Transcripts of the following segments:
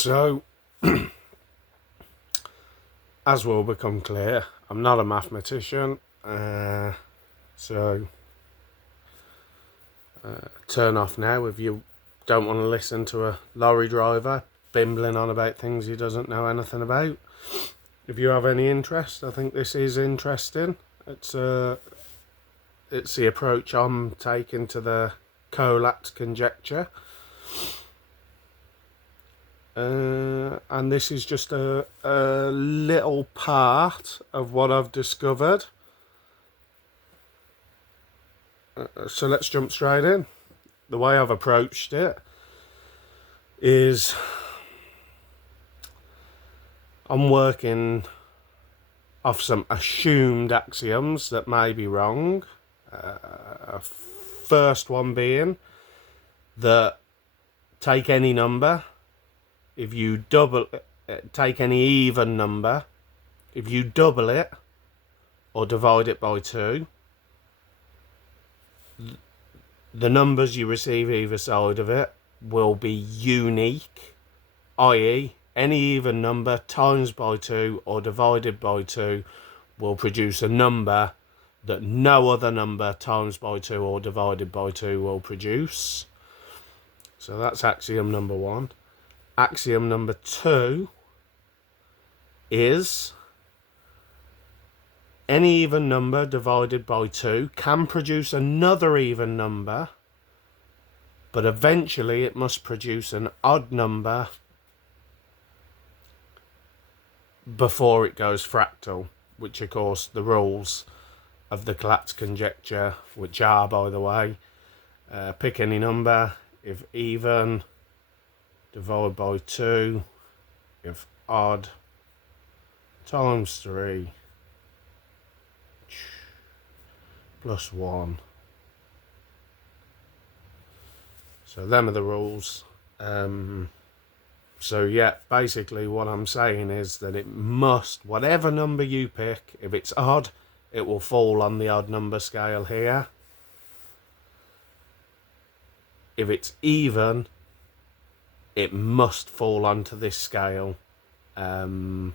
So, as will become clear, I'm not a mathematician, so turn off now if you don't want to listen to a lorry driver bimbling on about things he doesn't know anything about. If you have any interest, I think this is interesting. It's the approach I'm taking to the collatz conjecture. And this is just a little part of what I've discovered. So let's jump straight in. The way I've approached it is I'm working off some assumed axioms that may be wrong. First one being that take any number, if you take any even number, if you double it or divide it by 2, the numbers you receive either side of it will be unique, i.e. any even number times by 2 or divided by 2 will produce a number that no other number times by 2 or divided by 2 will produce. So that's axiom number 1. Axiom number 2 is any even number divided by 2 can produce another even number, but eventually it must produce an odd number before it goes fractal, which of course the rules of the collatz conjecture, which are, by the way, pick any number, if even, divide by 2, if odd, times 3, plus 1. So them are the rules. So yeah, basically what I'm saying is that it must, whatever number you pick, if it's odd, it will fall on the odd number scale here. If it's even, it must fall onto this scale. And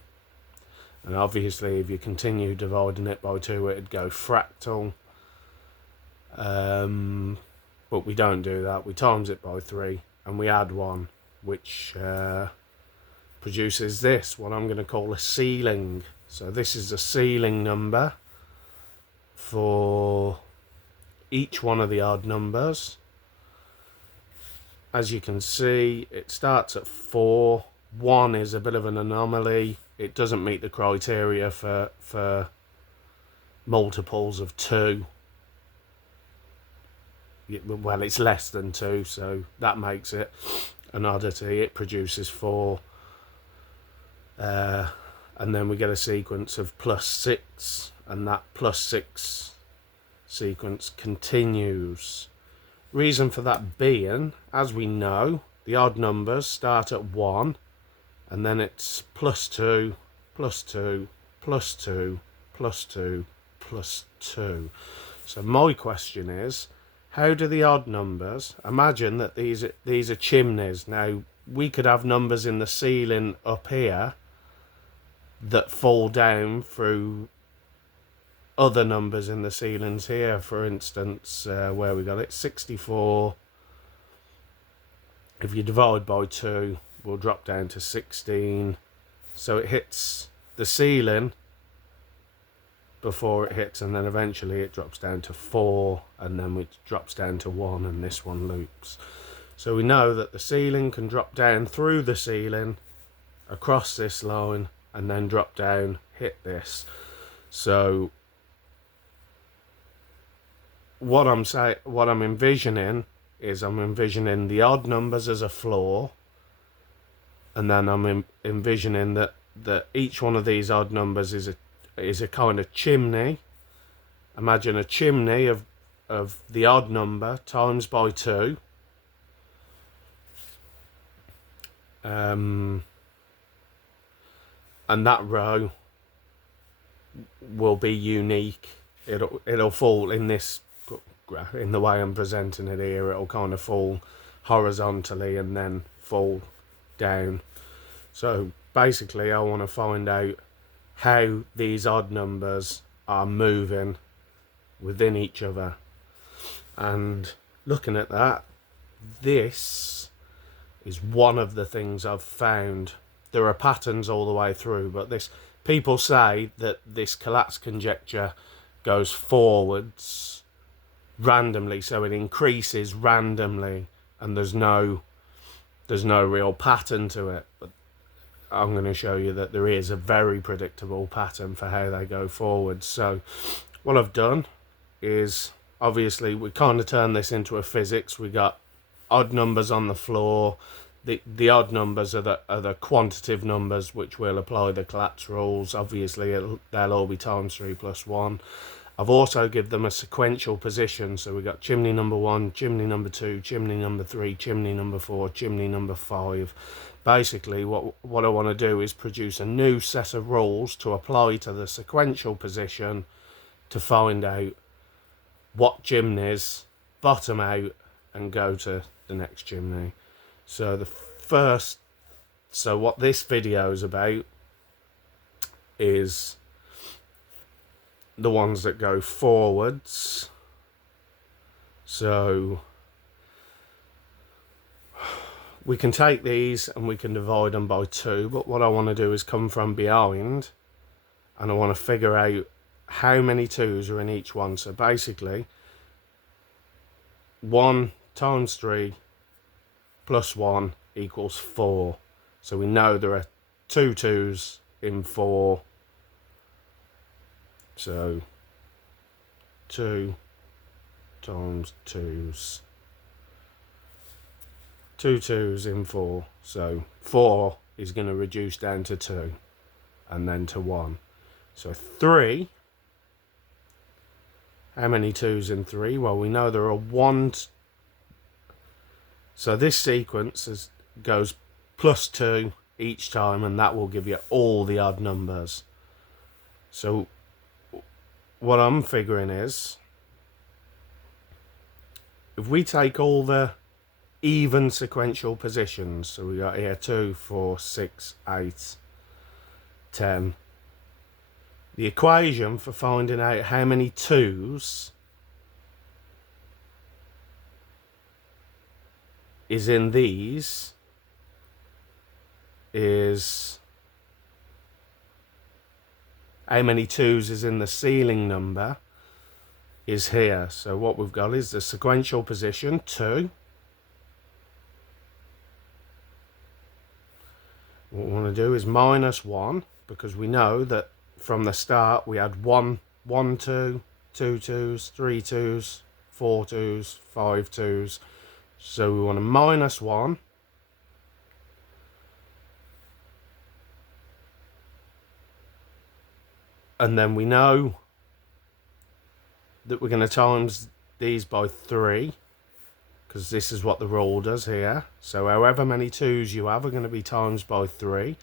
obviously if you continue dividing it by 2, it'd go fractal. But we don't do that. We times it by 3 and we add 1, which produces this, what I'm going to call a ceiling. So this is a ceiling number for each one of the odd numbers. As you can see, it starts at 4. 1 is a bit of an anomaly. It doesn't meet the criteria for multiples of 2. Well, it's less than 2, so that makes it an oddity. It produces 4. And then we get a sequence of plus 6, and that plus 6 sequence continues. Reason for that being, as we know, the odd numbers start at 1, and then it's plus 2, plus 2, plus 2, plus 2, plus 2. So my question is, how do the odd numbers, imagine that these are chimneys. Now, we could have numbers in the ceiling up here that fall down through other numbers in the ceilings here. For instance, where we got it, 64. If you divide by 2, we'll drop down to 16. So it hits the ceiling before it hits, and then eventually it drops down to 4, and then it drops down to 1, and this one loops. So we know that the ceiling can drop down through the ceiling, across this line, and then drop down, hit this. So what I'm envisioning is I'm envisioning the odd numbers as a floor, and then I'm envisioning that each one of these odd numbers is a kind of chimney. Imagine a chimney of the odd number times by 2. And that row will be unique. It'll fall in this, in the way I'm presenting it here, it'll kind of fall horizontally and then fall down. So basically I want to find out how these odd numbers are moving within each other. And looking at that, this is one of the things I've found. There are patterns all the way through, but people say that this collatz conjecture goes forwards randomly, so it increases randomly, and there's no real pattern to it. But I'm going to show you that there is a very predictable pattern for how they go forwards. So what I've done is, obviously we kind of turn this into a physics. We got odd numbers on the floor. The odd numbers are the quantitative numbers, which will apply the collatz rules. Obviously they'll all be times 3 plus 1. I've also give them a sequential position. So we got chimney number 1, chimney number 2, chimney number 3, chimney number 4, chimney number 5. Basically what I want to do is produce a new set of rules to apply to the sequential position to find out what chimneys bottom out and go to the next chimney. So what this video is about is the ones that go forwards. So we can take these and we can divide them by 2, but what I want to do is come from behind and I want to figure out how many 2s are in each one. So basically 1 times 3 plus 1 equals 4. So we know there are 2 2s in 4. So 2 times 2s. 2 2s in 4. So 4 is going to reduce down to 2 and then to 1. So 3. How many 2s in 3? Well, we know there are 1. So this sequence goes plus 2 each time, and that will give you all the odd numbers. So what I'm figuring is, if we take all the even sequential positions, so we got here 2, 4, 6, 8, 10. The equation for finding out how many 2s is in these is how many 2s is in the ceiling number is here. So what we've got is the sequential position 2. What we want to do is minus 1, because we know that from the start we had 1 2, 2 2s, 3 2s, 4 2s, 5 2s. So we want to minus 1. And then we know that we're going to times these by 3, because this is what the rule does here. So however many 2s you have are going to be times by 3.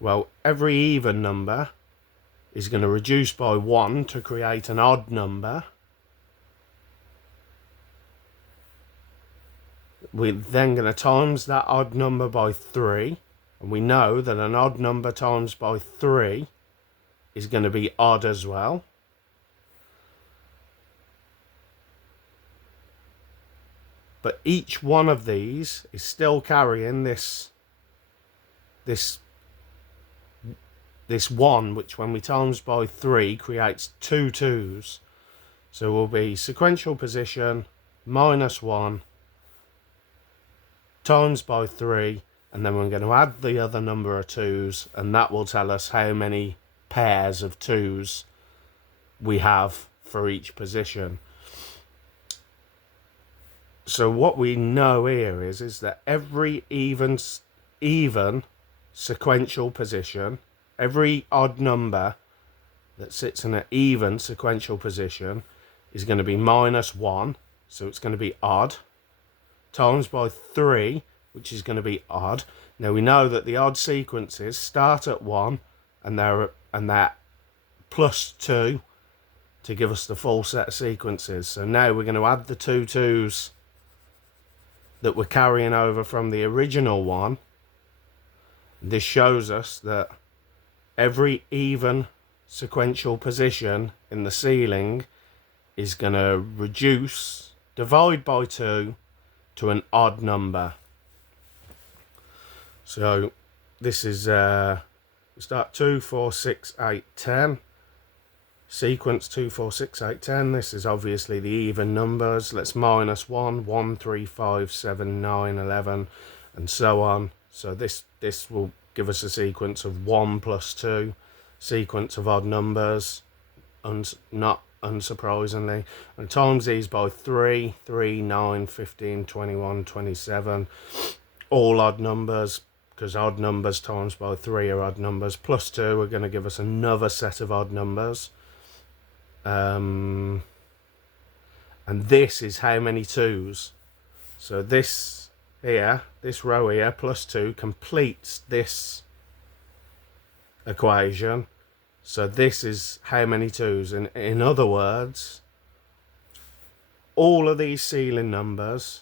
Well, every even number is going to reduce by 1 to create an odd number. We're then going to times that odd number by 3, and we know that an odd number times by 3 is going to be odd as well. But each one of these is still carrying this 1, which when we times by 3 creates 2 2s. So we'll be sequential position minus 1 times by 3, and then we're going to add the other number of 2s, and that will tell us how many pairs of 2s we have for each position. So what we know here is that every even sequential position, every odd number that sits in an even sequential position is going to be minus 1, so it's going to be odd, times by 3, which is going to be odd. Now we know that the odd sequences start at 1 and they're plus 2 to give us the full set of sequences. So now we're going to add the 2 2s that we're carrying over from the original one, This shows us that every even sequential position in the ceiling is going to divide by 2 to an odd number. So this is we start 2, 4, 6, 8, 10. Sequence 2, 4, 6, 8, 10. This is obviously the even numbers. Let's minus 1, 1, 3, 5, 7, 9, 11, and so on. So this will give us a sequence of 1 plus 2, sequence of odd numbers, not unsurprisingly, and times these by 3, 3, 9, 15, 21, 27, all odd numbers, because odd numbers times by 3 are odd numbers, plus 2 are going to give us another set of odd numbers. And this is how many 2's. So this here, this row here, plus 2, completes this equation. So this is how many 2's. And in other words, all of these ceiling numbers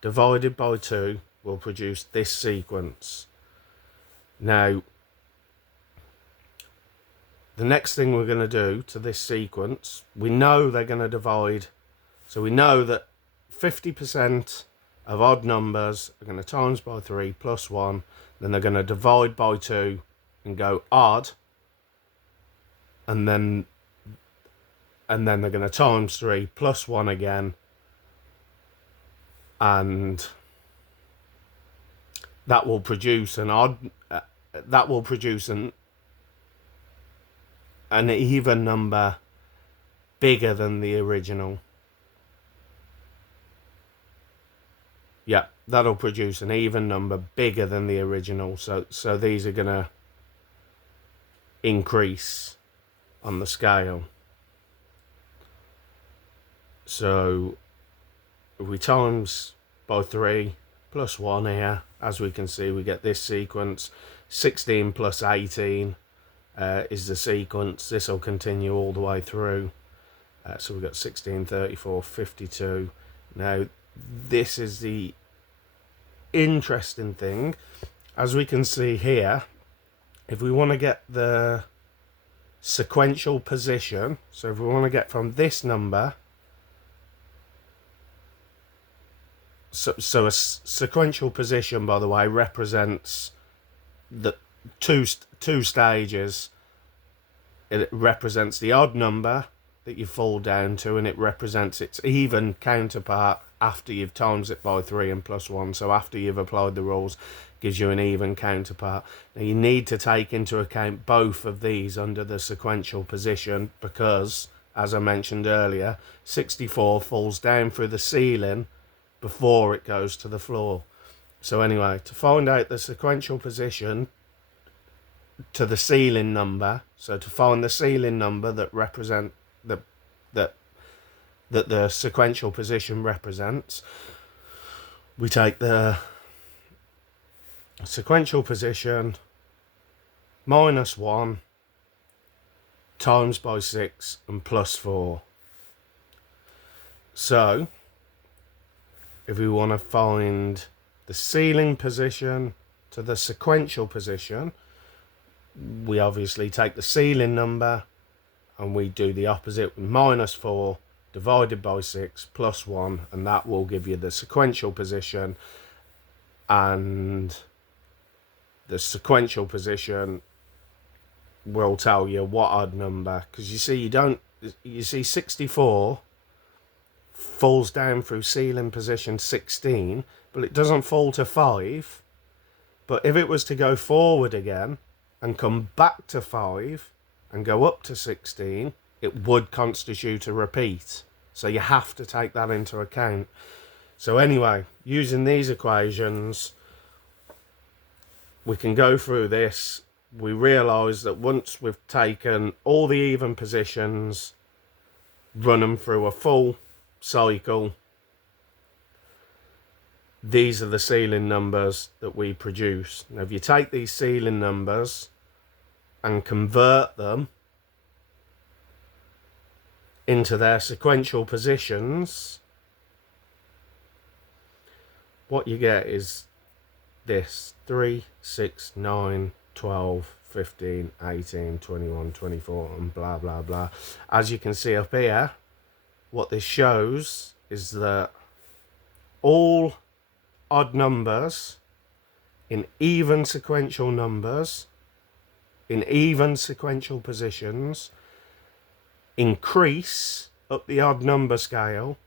divided by 2 will produce this sequence. Now, the next thing we're going to do to this sequence, we know they're going to divide. So we know that 50% of odd numbers are going to times by 3 plus 1. Then they're going to divide by 2 and go odd. And then they're going to times 3 plus 1 again. And that will produce an odd. That will produce an even number bigger than the original. Yeah, that'll produce an even number bigger than the original. So these are going to increase on the scale. So if we times by 3 plus 1 here, as we can see, we get this sequence. 16 plus 18 is the sequence. This will continue all the way through. So we've got 16, 34, 52. Now, this is the interesting thing. As we can see here, if we want to get the sequential position, so if we want to get from this number, so a sequential position, by the way, represents the two stages. It represents the odd number that you fall down to, and it represents its even counterpart after you've times it by 3 and plus 1. So after you've applied the rules, gives you an even counterpart. Now you need to take into account both of these under the sequential position, because, as I mentioned earlier, 64 falls down through the ceiling before it goes to the floor. So anyway, to find out the sequential position to the ceiling number, so to find the ceiling number that represent that the sequential position represents, we take the sequential position minus 1 times by 6 and plus 4. So if we want to find the ceiling position to the sequential position, we obviously take the ceiling number and we do the opposite with minus 4 divided by 6 plus 1, and that will give you the sequential position. And the sequential position will tell you what odd number, because you see 64 falls down through ceiling position 16, but it doesn't fall to 5. But if it was to go forward again and come back to 5 and go up to 16, it would constitute a repeat. So you have to take that into account. So anyway, using these equations, we can go through this. We realise that once we've taken all the even positions, run them through a full cycle, these are the ceiling numbers that we produce. Now if you take these ceiling numbers and convert them into their sequential positions, what you get is this 3, 6, 9, 12, 15, 18, 21, 24, and blah blah blah. As you can see up here, what this shows is that all odd numbers in even sequential numbers in even sequential positions increase up the odd number scale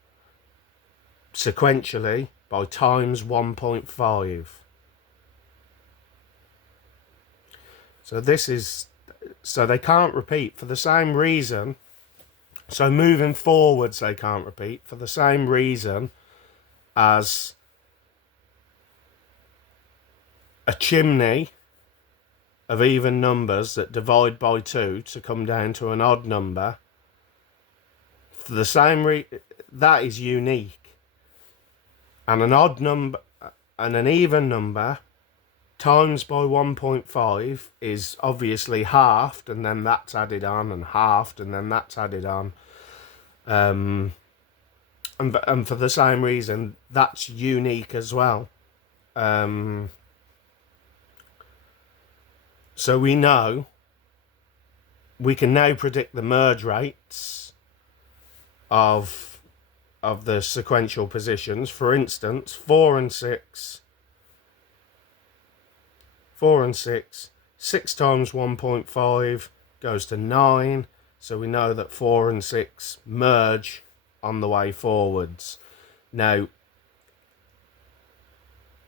sequentially by times 1.5. So they can't repeat for the same reason. So moving forwards they can't repeat for the same reason as a chimney of even numbers that divide by 2 to come down to an odd number. For the same that is unique. And an odd number and an even number times by 1.5 is obviously halved, and then that's added on, and halved, and then that's added on. And for the same reason, that's unique as well. So we can now predict the merge rates of the sequential positions. For instance, 4 and 6, 6 times 1.5 goes to 9. So we know that 4 and 6 merge on the way forwards. Now,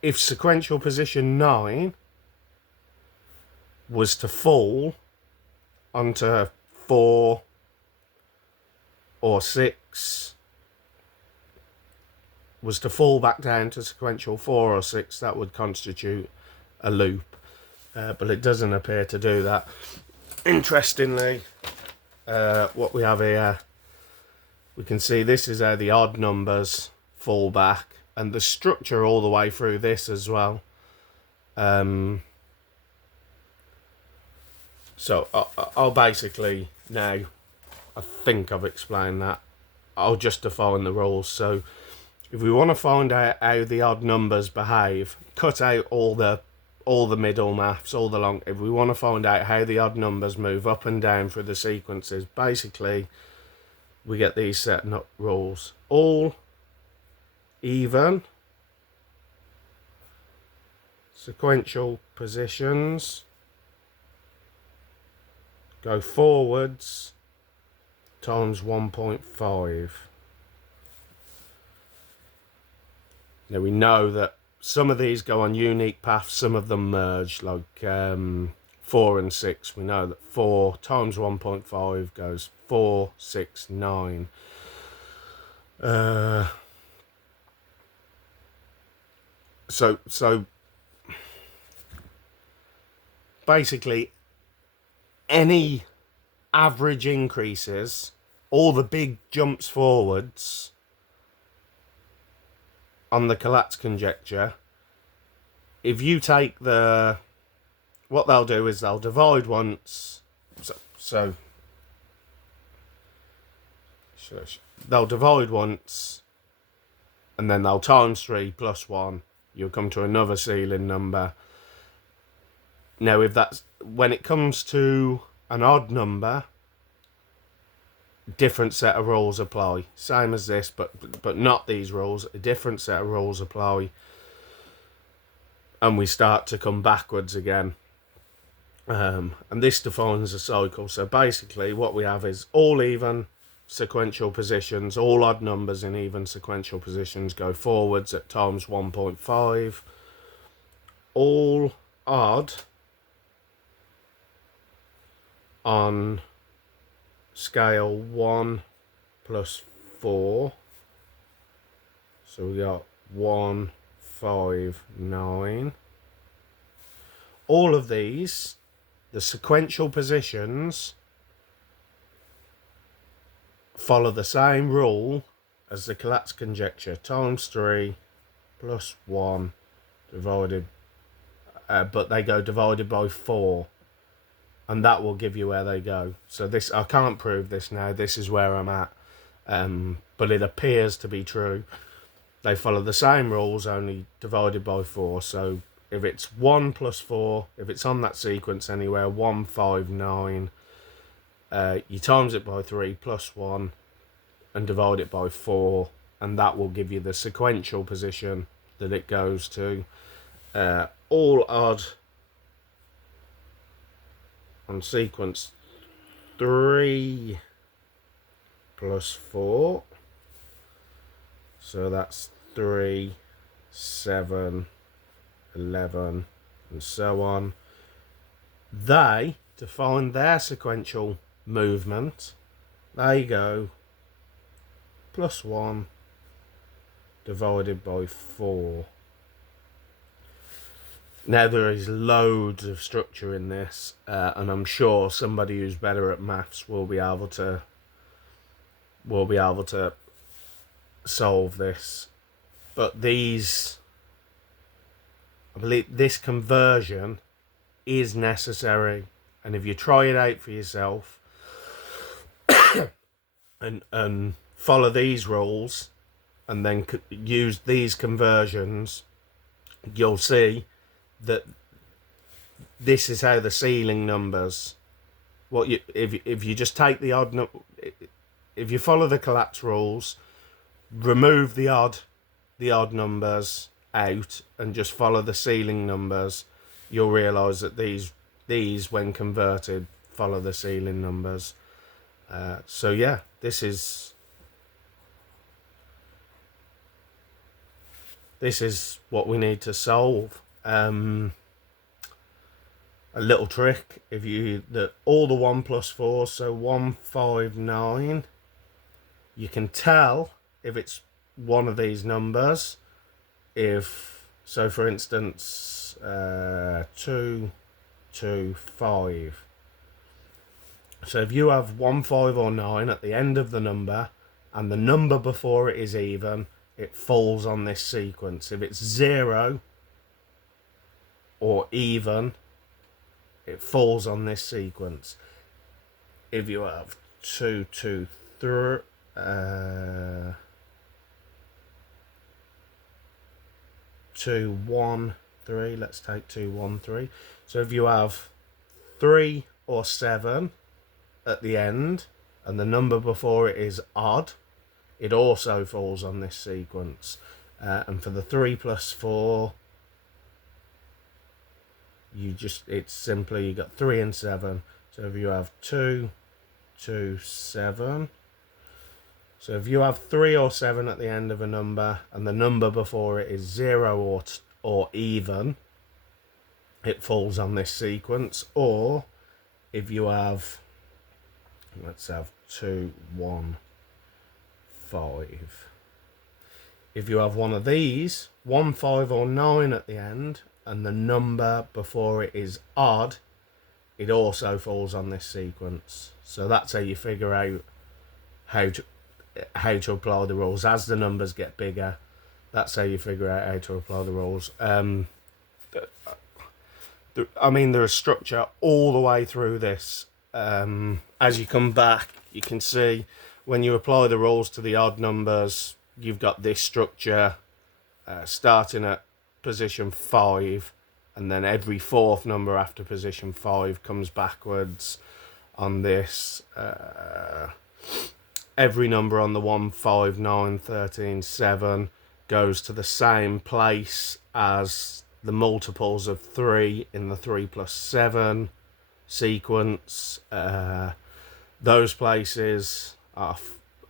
if sequential position 9 was to fall onto 4 or 6, was to fall back down to sequential 4 or 6, that would constitute a loop. But it doesn't appear to do that. Interestingly, what we have here, we can see this is how the odd numbers fall back, and the structure all the way through this as well. So I'll basically now, I think I've explained that, I'll just define the rules. So if we want to find out how the odd numbers behave, cut out all the middle maths, all the long. If we want to find out how the odd numbers move up and down through the sequences, basically we get these setting up rules. All even sequential positions go forwards times 1.5. Now we know that some of these go on unique paths, some of them merge, like 4 and 6. We know that 4 times 1.5 goes 4, 6, 9. So basically any average increases, all the big jumps forwards on the collatz conjecture, if you take what they'll do is they'll divide once, so they'll divide once, and then they'll times 3 plus 1, you'll come to another ceiling number. Now if that's, when it comes to an odd number, different set of rules apply, same as this, but not these rules. A different set of rules apply, and we start to come backwards again. And this defines a cycle. So basically what we have is all even sequential positions, all odd numbers in even sequential positions go forwards at times 1.5. All odd on scale 1 plus 4, so we got 1, 5, 9. All of these, the sequential positions, follow the same rule as the collatz conjecture, times 3 plus 1 divided, but they go divided by 4. And that will give you where they go. So this, I can't prove this now, this is where I'm at, but it appears to be true. They follow the same rules, only divided by 4. So if it's 1 plus 4, if it's on that sequence anywhere, 1, 5, 9, you times it by 3 plus 1 and divide it by 4, and that will give you the sequential position that it goes to. All odd on sequence 3 plus 4, so that's 3, 7, 11, and so on. They, to find their sequential movement, they go plus 1 divided by 4. Now there is loads of structure in this, and I'm sure somebody who's better at maths will be able to solve this. But these, I believe this conversion is necessary, and if you try it out for yourself and follow these rules and then use these conversions, you'll see that this is how the ceiling numbers, if you just take the odd, if you follow the collatz rules, remove the odd numbers out and just follow the ceiling numbers, you'll realise that these when converted follow the ceiling numbers. So yeah, this is what we need to solve. A little trick, if you all the 1 plus 4, so 1, 5, 9, you can tell if it's one of these numbers. If so, for instance, 2, 2, 5. So if you have 1, 5, or 9 at the end of the number, and the number before it is even, it falls on this sequence. If it's 0 or even, it falls on this sequence. If you have 2, 2, 3, 2, 1, 3, let's take 2, 1, 3. So if you have 3 or 7 at the end, and the number before it is odd, it also falls on this sequence. And for the 3 plus 4, it's simply, you got 3 and 7. So if you have 2, 2, 7. So if you have 3 or 7 at the end of a number, and the number before it is 0 or even, it falls on this sequence. Or if you have, let's have 2, 1, 5. If you have one of these, 1, 5, or 9 at the end, and the number before it is odd, it also falls on this sequence. So that's how you figure out how to apply the rules. As the numbers get bigger, that's how you figure out how to apply the rules. I mean, there is structure all the way through this. As you come back, you can see when you apply the rules to the odd numbers, you've got this structure starting at position 5, and then every fourth number after position 5 comes backwards on this. Every number on the 1, 5, 9, 13, 7 goes to the same place as the multiples of 3 in the 3 plus 7 sequence. Those places are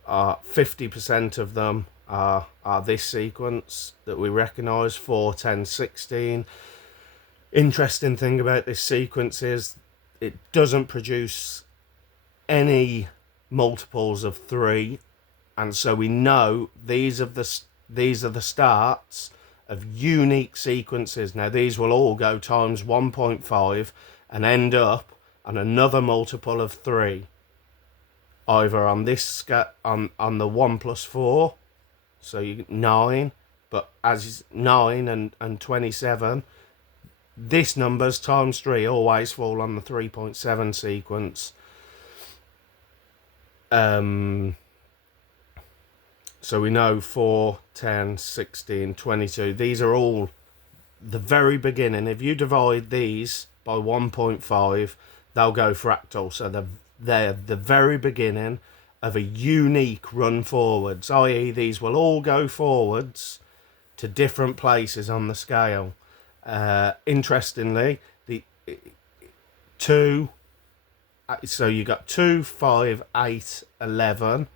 50% of them are this sequence that we recognise, 4, 10, 16. Interesting thing about this sequence is it doesn't produce any multiples of 3, and so we know these are the starts of unique sequences. Now these will all go times 1.5 and end up on another multiple of 3, either on this on the 1 plus 4, so you get 9, but as 9 and 27, this numbers times 3 always fall on the 3.7 sequence. So we know 4, 10, 16, 22. These are all the very beginning, if you divide these by 1.5, they'll go fractal. So they're the very beginning of a unique run forwards, i.e. these will all go forwards to different places on the scale. Interestingly, the 2, so you got 2, 5, 8, 11.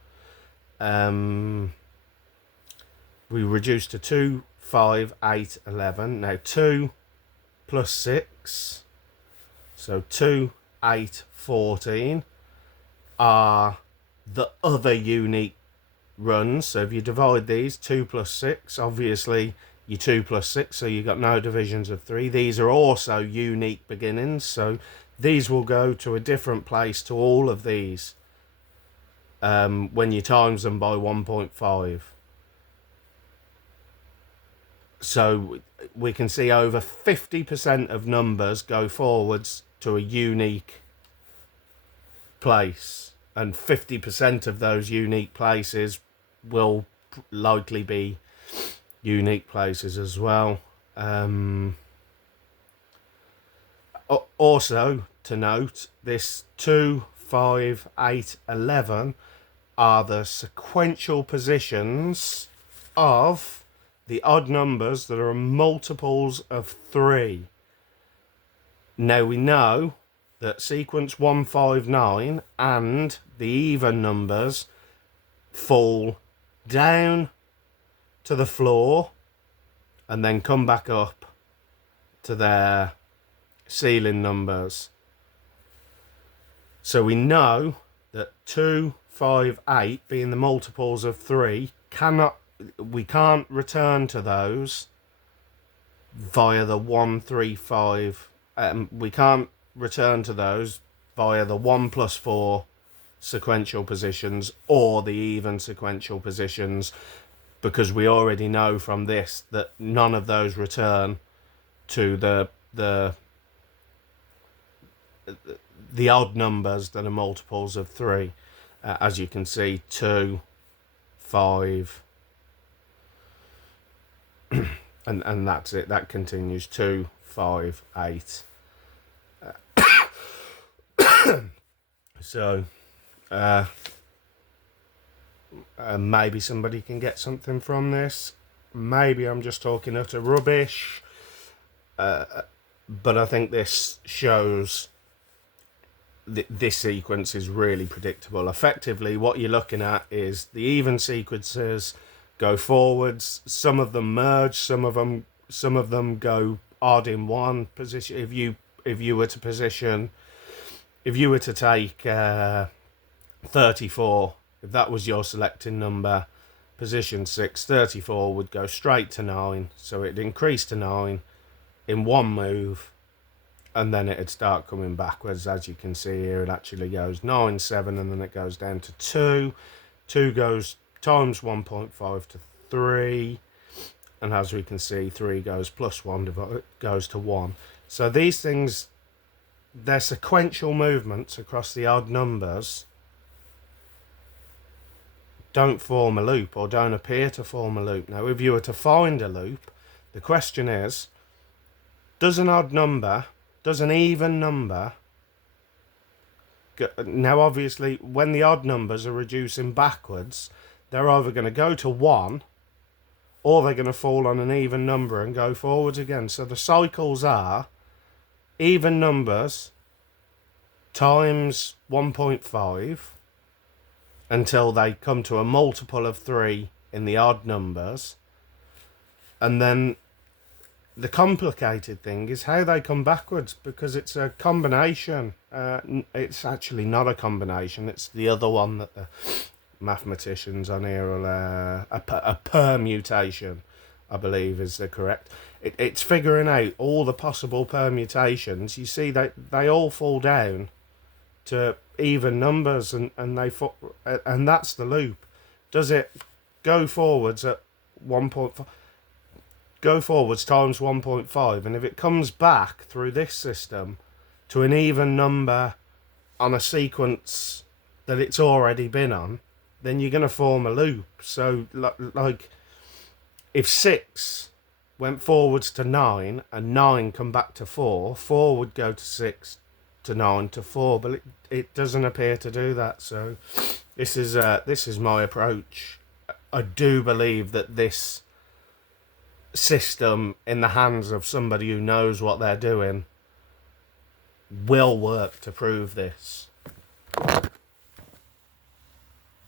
We reduced to 2, 5, 8, 11. Now 2 plus 6, so 2, 8, 14 are the other unique runs. So if you divide these, 2 plus 6, obviously you 2 plus 6, so you got no divisions of 3. These are also unique beginnings, so these will go to a different place to all of these when you times them by 1.5. So we can see over 50% of numbers go forwards to a unique place, and 50% of those unique places will likely be unique places as well. Also to note, this 2, 5, 8, 11 are the sequential positions of the odd numbers that are multiples of 3. Now we know that sequence 159 and the even numbers fall down to the floor and then come back up to their ceiling numbers. So we know that 2, 5, 8 being the multiples of 3 we can't return to those via the 1, 3, 5. We can't return to those via the 1 plus 4 sequential positions or the even sequential positions, because we already know from this that none of those return to the odd numbers that are multiples of 3. As you can see, 2, 5, and that's it. That continues 2, 5, 8. So maybe somebody can get something from this. Maybe I'm just talking utter rubbish. But I think this shows this sequence is really predictable. Effectively, what you're looking at is the even sequences go forwards. Some of them merge. Some of them go odd in one position. If you were to take 34, if that was your selecting number, position 6, 34 would go straight to 9. So it'd increase to 9 in one move, and then it'd start coming backwards. As you can see here, it actually goes 9, 7, and then it goes down to 2. 2 goes times 1.5 to 3, and as we can see, 3 goes plus 1 goes to 1. So these things, they're sequential movements across the odd numbers, don't form a loop, or don't appear to form a loop. Now, if you were to find a loop, the question is, does an even number, now obviously when the odd numbers are reducing backwards, they're either going to go to 1 or they're going to fall on an even number and go forwards again. So the cycles are even numbers times 1.5 until they come to a multiple of 3 in the odd numbers. And then the complicated thing is how they come backwards, because it's a combination. It's actually not a combination. It's the other one that the mathematicians on here will, a permutation, I believe is the correct. It's figuring out all the possible permutations. You see, they all fall down to even numbers, and that's the loop. Does it go forwards at 1.5? Go forwards times 1.5, and if it comes back through this system to an even number on a sequence that it's already been on, then you're going to form a loop. So like if 6 went forwards to 9 and 9 come back to 4, 4 would go to 6 to 9 to 4, but it doesn't appear to do that. So this is my approach. I do believe that this system in the hands of somebody who knows what they're doing will work to prove this.